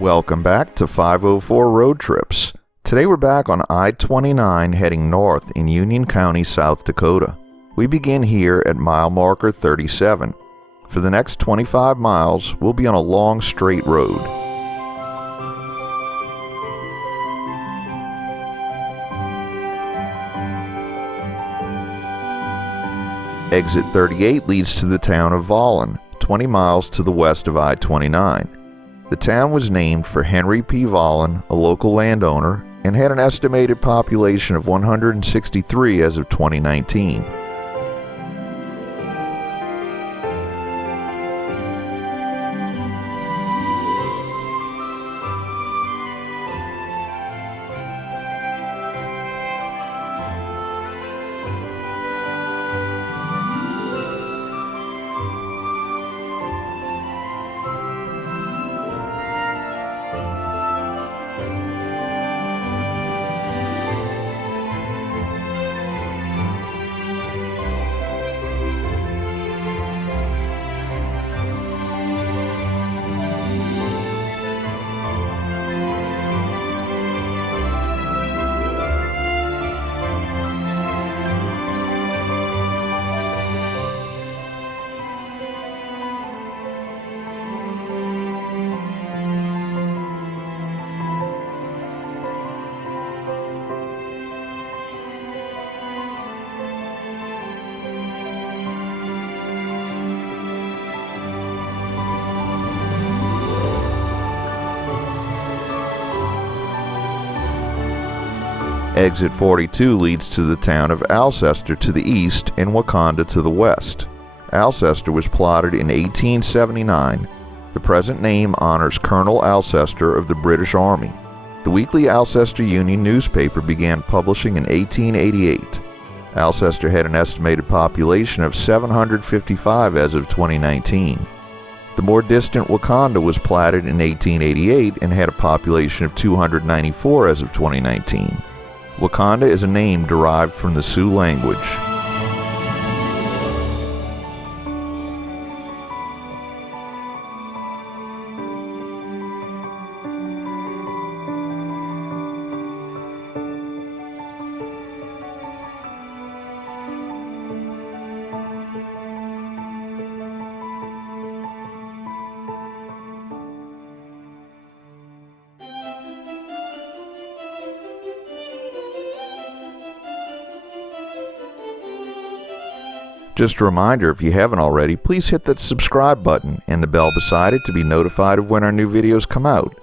Welcome back to 504 Road Trips. Today we're back on I-29 heading north in Union County, South Dakota. We begin here at mile marker 37. For the next 25 miles, we'll be on a long straight road. Exit 38 leads to the town of Vollen, 20 miles to the west of I-29. The town was named for Henry P. Vollen, a local landowner, and had an estimated population of 163 as of 2019. Exit 42 leads to the town of Alcester to the east and Wakanda to the west. Alcester was plotted in 1879. The present name honors Colonel Alcester of the British Army. The weekly Alcester Union newspaper began publishing in 1888. Alcester had an estimated population of 755 as of 2019. The more distant Wakanda was platted in 1888 and had a population of 294 as of 2019. Wakanda is a name derived from the Sioux language. Just a reminder, if you haven't already, please hit that subscribe button and the bell beside it to be notified of when our new videos come out.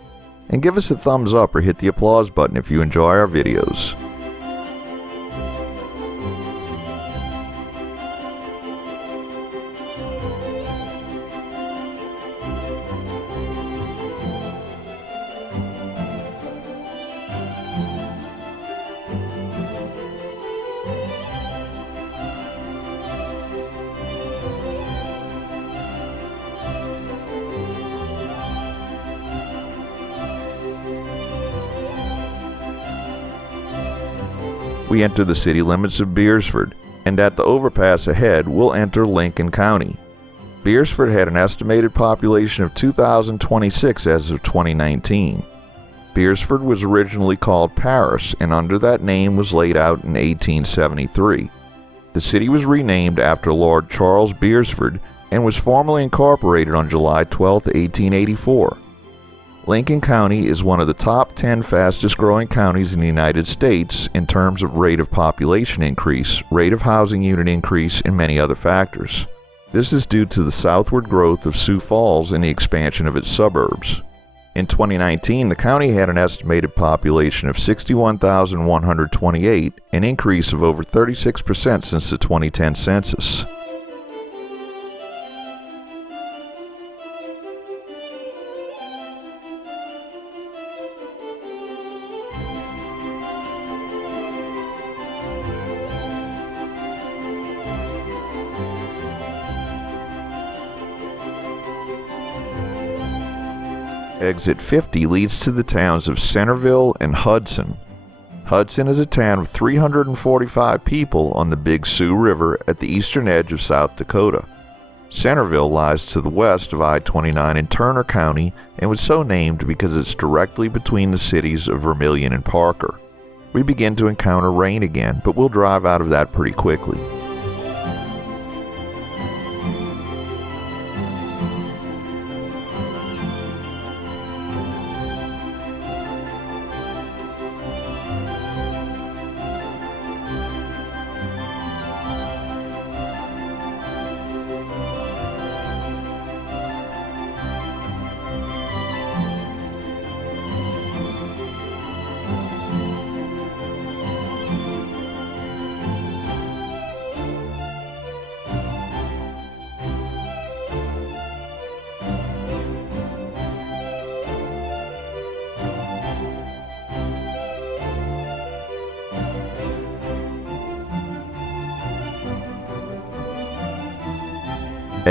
And give us a thumbs up or hit the applause button if you enjoy our videos. We enter the city limits of Beresford, and at the overpass ahead, we'll enter Lincoln County. Beresford had an estimated population of 2,026 as of 2019. Beresford was originally called Paris, and under that name was laid out in 1873. The city was renamed after Lord Charles Beresford and was formally incorporated on July 12, 1884. Lincoln County is one of the top 10 fastest growing counties in the United States in terms of rate of population increase, rate of housing unit increase, and many other factors. This is due to the southward growth of Sioux Falls and the expansion of its suburbs. In 2019, the county had an estimated population of 61,128, an increase of over 36% since the 2010 census. Exit 50 leads to the towns of Centerville and Hudson. Hudson is a town of 345 people on the Big Sioux River at the eastern edge of South Dakota. Centerville lies to the west of I-29 in Turner County and was so named because it's directly between the cities of Vermilion and Parker. We begin to encounter rain again, but we'll drive out of that pretty quickly.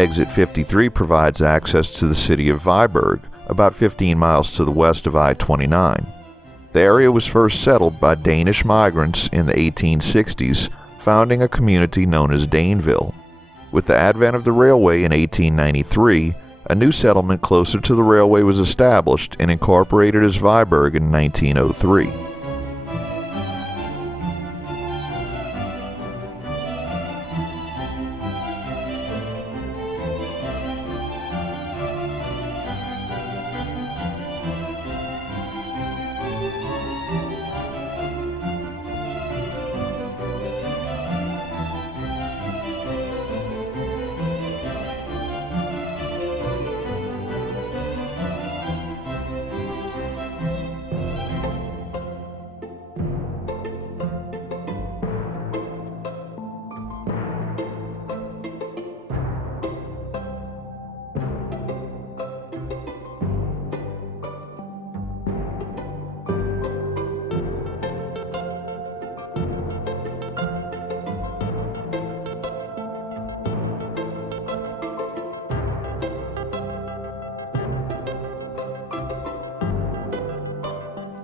Exit 53 provides access to the city of Viborg, about 15 miles to the west of I-29. The area was first settled by Danish migrants in the 1860s, founding a community known as Daneville. With the advent of the railway in 1893, a new settlement closer to the railway was established and incorporated as Viborg in 1903.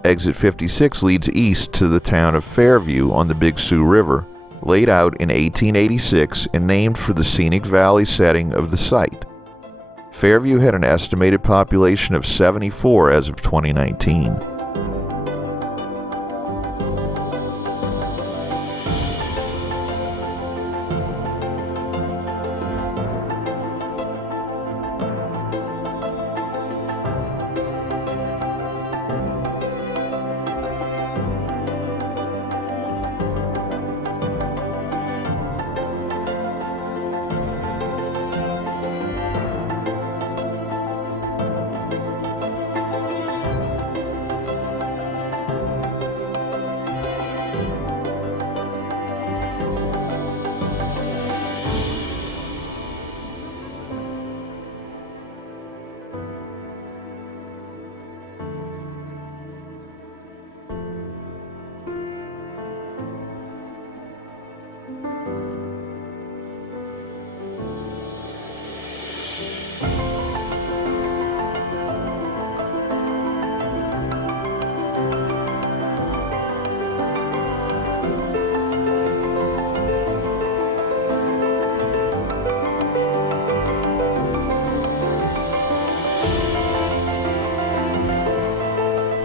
Exit 56 leads east to the town of Fairview on the Big Sioux River, laid out in 1886 and named for the scenic valley setting of the site. Fairview had an estimated population of 74 as of 2019.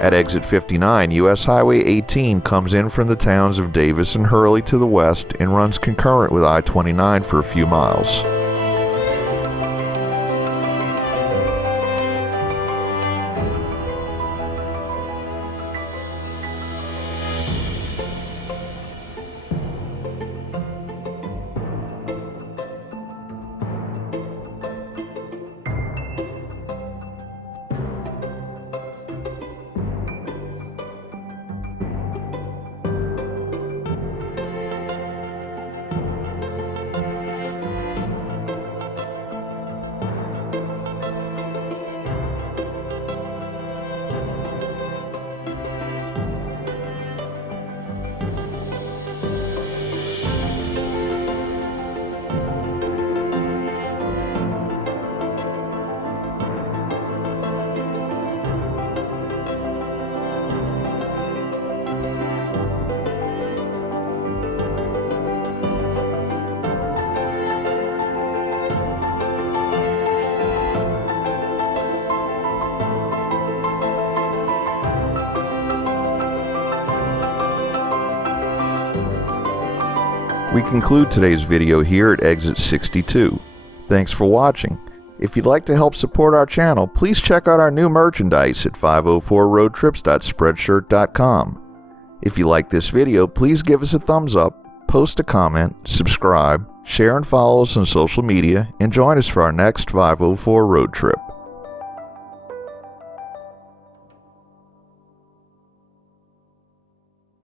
At exit 59, U.S. Highway 18 comes in from the towns of Davis and Hurley to the west and runs concurrent with I-29 for a few miles. We conclude today's video here at exit 62. Thanks for watching. If you'd like to help support our channel, please check out our new merchandise at 504roadtrips.spreadshirt.com. If you like this video, please give us a thumbs up, post a comment, subscribe, share and follow us on social media, and join us for our next 504 road trip.